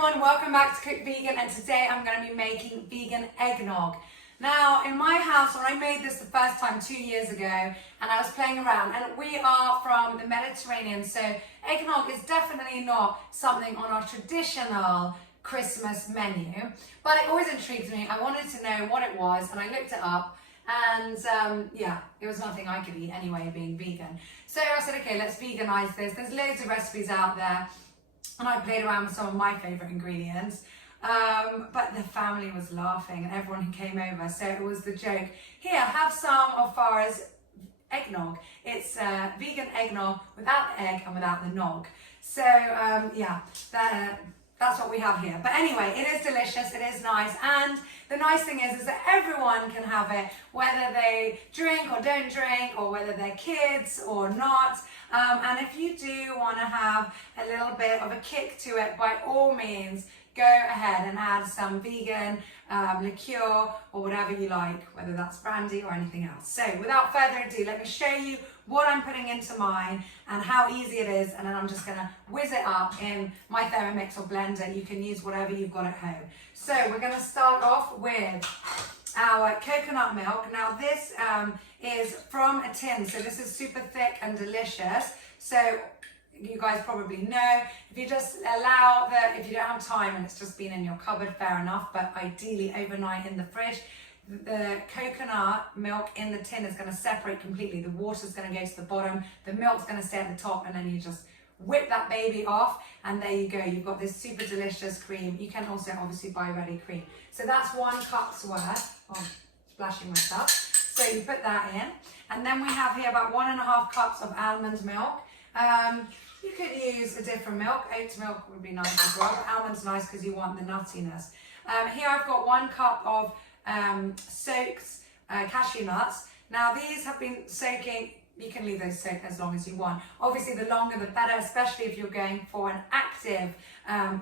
everyone, welcome back to Cook Vegan, and today I'm going to be making vegan eggnog. Now in my house, when I made this the first time 2 years ago and I was playing around, and we are from the Mediterranean, so eggnog is definitely not something on our traditional Christmas menu, but it always intrigued me. I wanted to know what it was and I looked it up. And yeah, it was nothing I could eat anyway, being vegan. So I said, okay, let's veganize this. There's loads of recipes out there. And I played around with some of my favorite ingredients. But the family was laughing and everyone who came over. So it was the joke, here, have some of Farah's eggnog. It's vegan eggnog without the egg and without the nog. So yeah, that's what we have here. But anyway, it is delicious, it is nice, and the nice thing is that everyone can have it, whether they drink or don't drink, or whether they're kids or not. And if you do want to have a little bit of a kick to it, by all means, go ahead and add some vegan liqueur or whatever you like, whether that's brandy or anything else. So without further ado, let me show you what I'm putting into mine and how easy it is, and then I'm just gonna whiz it up in my Thermomix or blender. You can use whatever you've got at home. So we're gonna start off with our coconut milk. Now this is from a tin, so this is super thick and delicious. So you guys probably know, if you just allow if you don't have time and it's just been in your cupboard, fair enough, but ideally overnight in the fridge, the coconut milk in the tin is going to separate completely. The water's going to go to the bottom, the milk's going to stay at the top, and then you just whip that baby off, and there you go. You've got this super delicious cream. You can also obviously buy ready cream. So that's 1 cup's worth. Oh, splashing myself. So you put that in, and then we have here about 1.5 cups of almond milk. You could use a different milk. Oat milk would be nice as well, but almond's nice because you want the nuttiness. Here I've got 1 cup of soaked cashew nuts. Now these have been soaking. You can leave those soaked as long as you want. Obviously the longer the better, especially if you're going for an active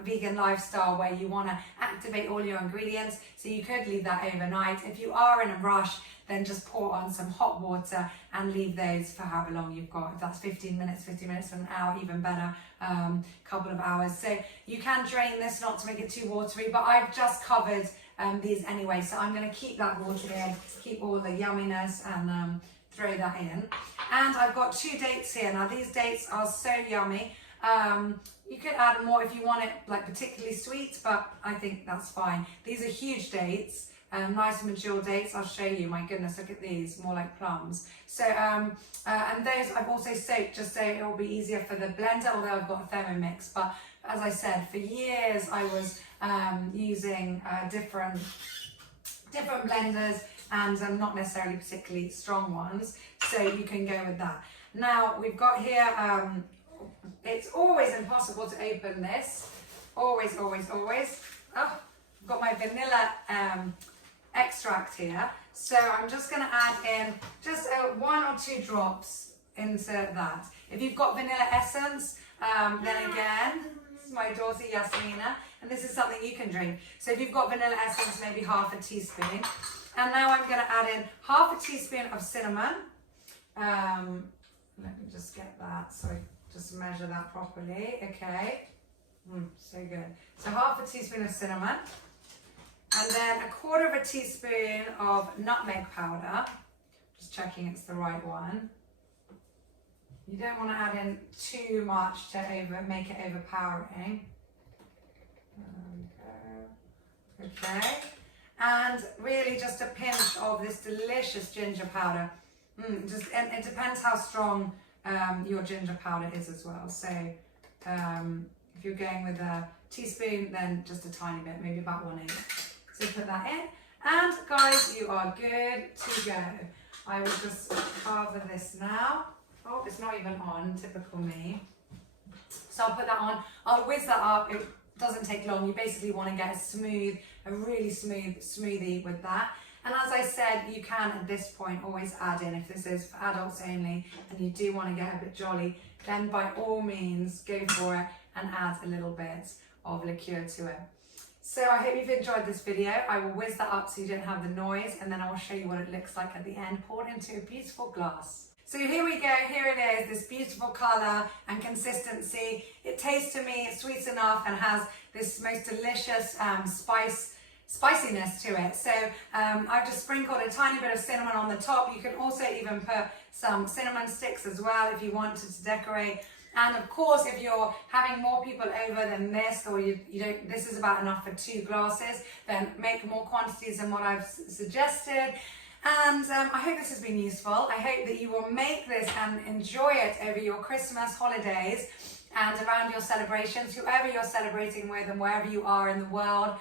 vegan lifestyle where you want to activate all your ingredients. So you could leave that overnight. If you are in a rush, then just pour on some hot water and leave those for however long you've got. If that's 15 minutes to an hour, even better, couple of hours. So you can drain this not to make it too watery, but I've just covered these anyway. So I'm going to keep that water in, keep all the yumminess, and throw that in. And I've got 2 dates here. Now these dates are so yummy. You could add more if you want it like particularly sweet, but I think that's fine. These are huge dates. Nice mature dates. I'll show you. My goodness, look at these, more like plums. So and those I've also soaked just so it will be easier for the blender, although I've got a Thermomix. But as I said, for years I was using different blenders, and not necessarily particularly strong ones, so you can go with that. Now we've got here, it's always impossible to open this, always. Oh, I've got my vanilla extract here, so I'm just going to add in just 1 or 2 drops into that. If you've got vanilla essence, then again, this is my daughter Yasmina, and this is something you can drink. So if you've got vanilla essence, maybe half a teaspoon. And now I'm going to add in half a teaspoon of cinnamon. Let me just get that, so I just measure that properly. Okay, so good. So half a teaspoon of cinnamon. And then 1/4 teaspoon of nutmeg powder. Just checking it's the right one. You don't want to add in too much to make it overpowering. Okay. And really just a pinch of this delicious ginger powder. And it depends how strong your ginger powder is as well. So if you're going with a teaspoon, then just a tiny bit, maybe about 1/8. So put that in. And guys, you are good to go. I will just cover this now. Oh, it's not even on, typical me. So I'll put that on. I'll whiz that up. It doesn't take long. You basically want to get a really smooth smoothie with that. And as I said, you can at this point always add in, if this is for adults only and you do want to get a bit jolly, then by all means go for it and add a little bit of liqueur to it. So I hope you've enjoyed this video. I will whiz that up so you don't have the noise, and then I will show you what it looks like at the end, poured into a beautiful glass. So here we go, here it is, this beautiful colour and consistency. It tastes to me, it's sweet enough and has this most delicious spiciness to it. So I've just sprinkled a tiny bit of cinnamon on the top. You can also even put some cinnamon sticks as well if you wanted to decorate. And of course, if you're having more people over than this, or you don't, this is about enough for 2 glasses, then make more quantities than what I've suggested. And I hope this has been useful. I hope that you will make this and enjoy it over your Christmas holidays and around your celebrations, whoever you're celebrating with and wherever you are in the world.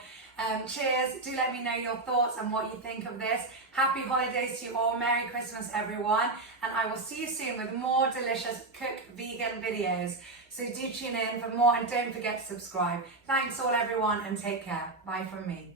Cheers. Do let me know your thoughts and what you think of this. Happy holidays to you all. Merry Christmas, everyone. And I will see you soon with more delicious cook vegan videos. So do tune in for more and don't forget to subscribe. Thanks all, everyone, and take care. Bye from me.